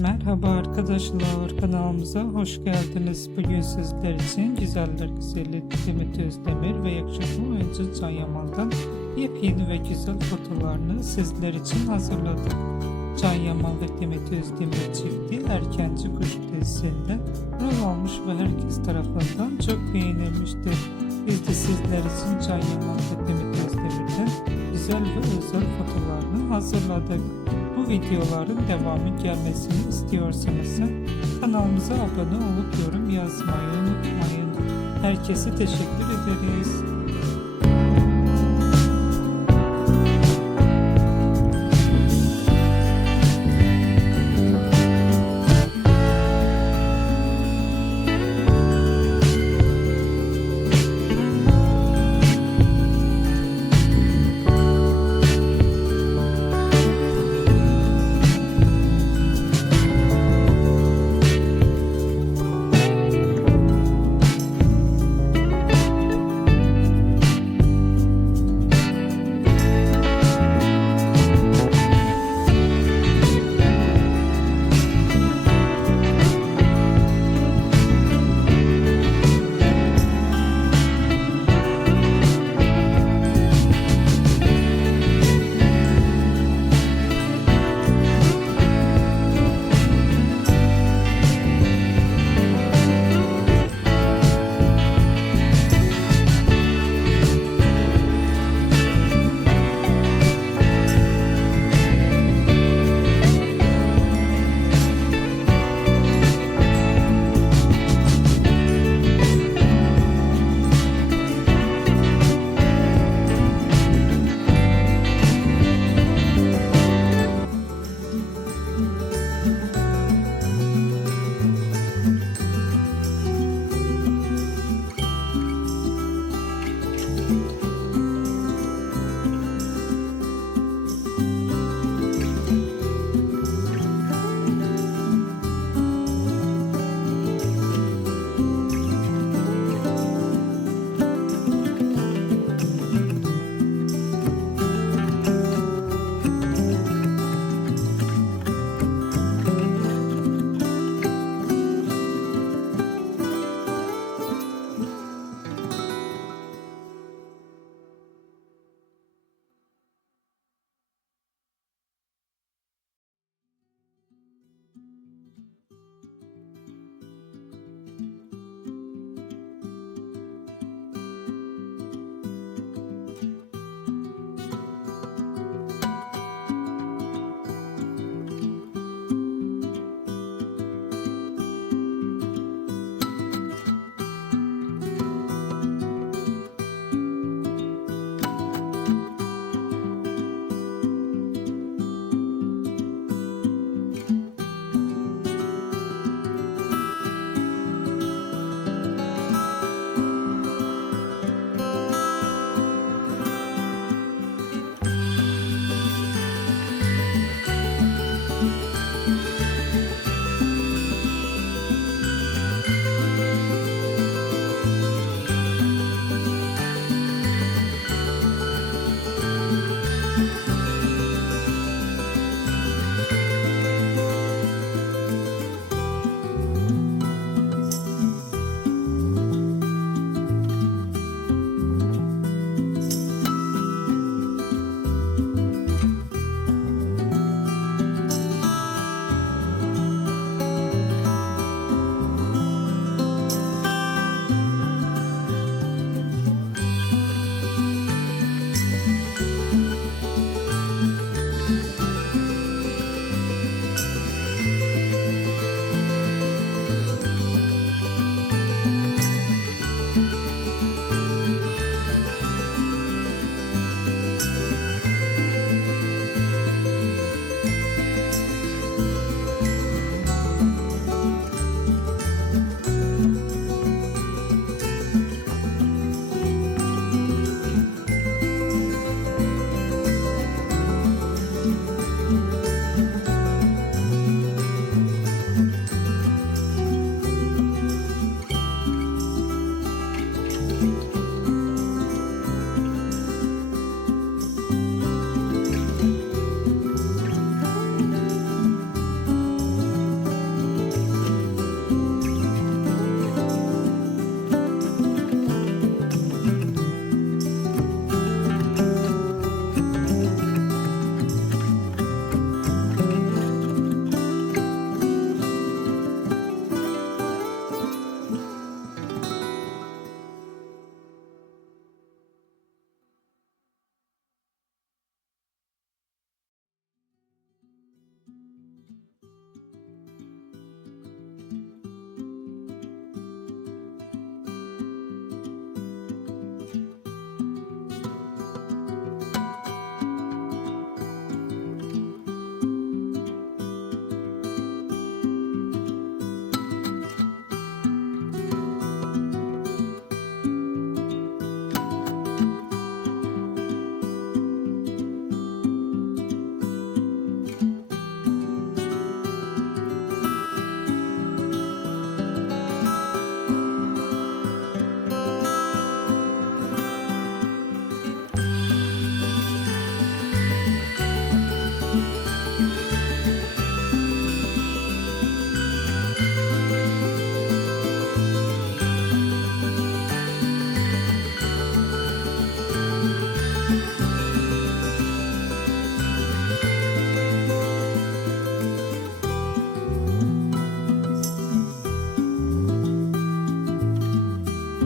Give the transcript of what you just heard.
Merhaba arkadaşlar, kanalımıza hoş geldiniz. Bugün sizler için güzeller güzeli Demet Özdemir ve yakışıklı oyuncu Can Yaman'dan yepyeni ve güzel fotolarını sizler için hazırladık. Can Yaman ve Demet Özdemir çifti Erkenci Kuş dizisinde rol almış ve herkes tarafından çok beğenilmiştir. Biz de sizler için Can Yaman ve Demet Özdemir'den güzel ve özel fotolarını hazırladık. Bu videoların devamı gelmesini istiyorsanız kanalımıza abone olup yorum yazmayı unutmayın. Herkese teşekkür ederiz.